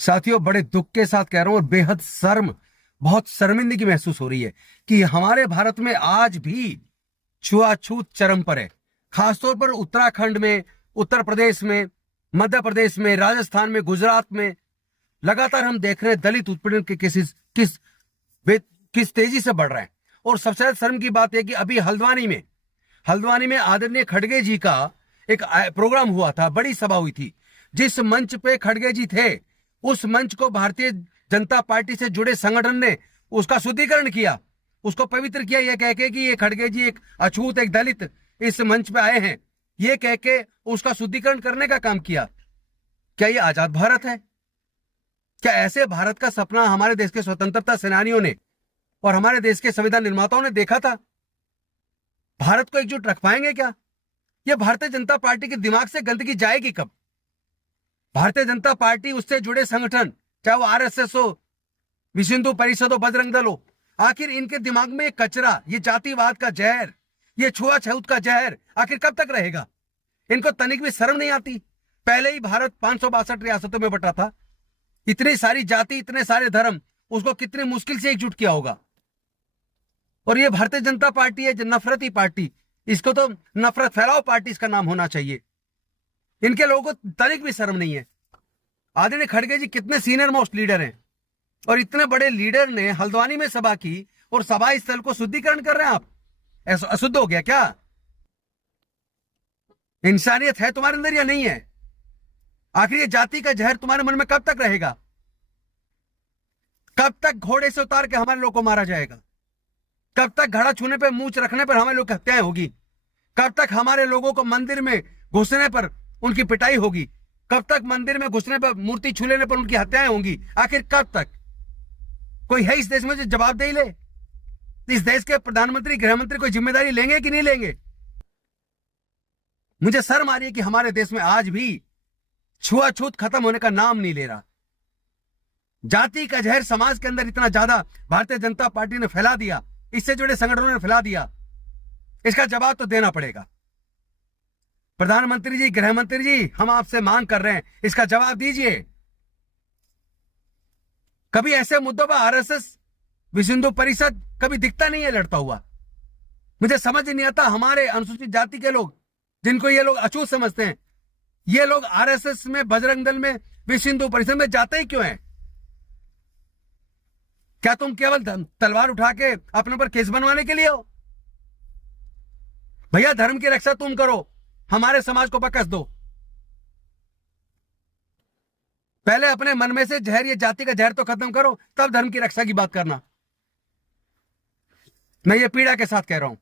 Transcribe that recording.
साथियों, बड़े दुख के साथ कह रहा हूं और बेहद बहुत शर्मिंदगी महसूस हो रही है कि हमारे भारत में आज भी छुआछूत चरम पर है। खासतौर पर उत्तराखंड में, उत्तर प्रदेश में, मध्य प्रदेश में, राजस्थान में, गुजरात में लगातार हम देख रहे हैं दलित उत्पीड़न के केसेस किस तेजी से बढ़ रहे हैं। और सबसे ज्यादा शर्म की बात यह कि अभी हल्द्वानी में आदरणीय खड़गे जी का एक प्रोग्राम हुआ था, बड़ी सभा हुई थी। जिस मंच पे खड़गे जी थे, उस मंच को भारतीय जनता पार्टी से जुड़े संगठन ने उसका शुद्धिकरण किया, उसको पवित्र किया, यह कह के कि ये खड़गे जी एक अछूत, एक दलित इस मंच पे आए हैं, ये कह के उसका शुद्धिकरण करने का काम किया। क्या ये आजाद भारत है? क्या ऐसे भारत का सपना हमारे देश के स्वतंत्रता सेनानियों ने और हमारे देश के संविधान निर्माताओं ने देखा था? भारत को एकजुट रख पाएंगे क्या? यह भारतीय जनता पार्टी के दिमाग से गंदगी जाएगी कब? भारतीय जनता पार्टी, उससे जुड़े संगठन, चाहे वो आरएसएस हो, विश्व हिंदू परिषद हो, बजरंग दल हो, आखिर इनके दिमाग में ये कचरा, ये जातिवाद का जहर, ये छुआछूत का जहर आखिर कब तक रहेगा? इनको तनिक भी शर्म नहीं आती? पहले ही भारत 562 रियासतों में बटा था, इतनी सारी जाति, इतने सारे धर्म, उसको कितनी मुश्किल से एकजुट किया होगा। और ये भारतीय जनता पार्टी है जो नफरती पार्टी, इसको तो नफरत फैलाओ पार्टी इसका नाम होना चाहिए। इनके लोगों को तनिक भी शर्म नहीं है। आदरणीय खड़गे जी कितने सीनियर मोस्ट लीडर हैं, और इतने बड़े लीडर ने हल्द्वानी में सभा की और सभा स्थल को शुद्धिकरण कर रहे हैं आप। ऐसा अशुद्ध हो गया क्या? इंसानियत है तुम्हारे अंदर या नहीं है? आखिर ये जाति का जहर तुम्हारे मन में कब तक रहेगा? कब तक घोड़े से उतार के हमारे लोग को मारा जाएगा? कब तक घड़ा छूने पर, मूंछ रखने पर हमारे लोग की हत्याएं होगी? कब तक हमारे लोगों को मंदिर में घुसने पर उनकी पिटाई होगी? कब तक मंदिर में घुसने पर, मूर्ति छू लेने पर उनकी हत्याएं होंगी? आखिर कब तक? कोई है इस देश में जो जवाबदेही ले? इस देश के प्रधानमंत्री, गृहमंत्री कोई जिम्मेदारी लेंगे कि नहीं लेंगे? मुझे शर्म आ रही है कि हमारे देश में आज भी छुआछूत खत्म होने का नाम नहीं ले रहा। जाति का जहर समाज के अंदर इतना ज्यादा भारतीय जनता पार्टी ने फैला दिया, इससे जुड़े संगठनों ने फैला दिया, इसका जवाब तो देना पड़ेगा। प्रधानमंत्री जी, गृहमंत्री जी, हम आपसे मांग कर रहे हैं, इसका जवाब दीजिए। कभी ऐसे मुद्दों पर आरएसएस, विश्व हिंदू परिषद कभी दिखता नहीं है लड़ता हुआ। मुझे समझ ही नहीं आता, हमारे अनुसूचित जाति के लोग, जिनको ये लोग अछूत समझते हैं, ये लोग आरएसएस में, बजरंग दल में, विश्व हिंदू परिषद में जाते ही क्यों हैं? क्या तुम केवल तलवार उठा के अपने ऊपर केस बनवाने के लिए हो? भैया, धर्म की रक्षा तुम करो, हमारे समाज को बकस दो। पहले अपने मन में से जहर, ये जाति का जहर तो खत्म करो, तब धर्म की रक्षा की बात करना। मैं ये पीड़ा के साथ कह रहा हूं।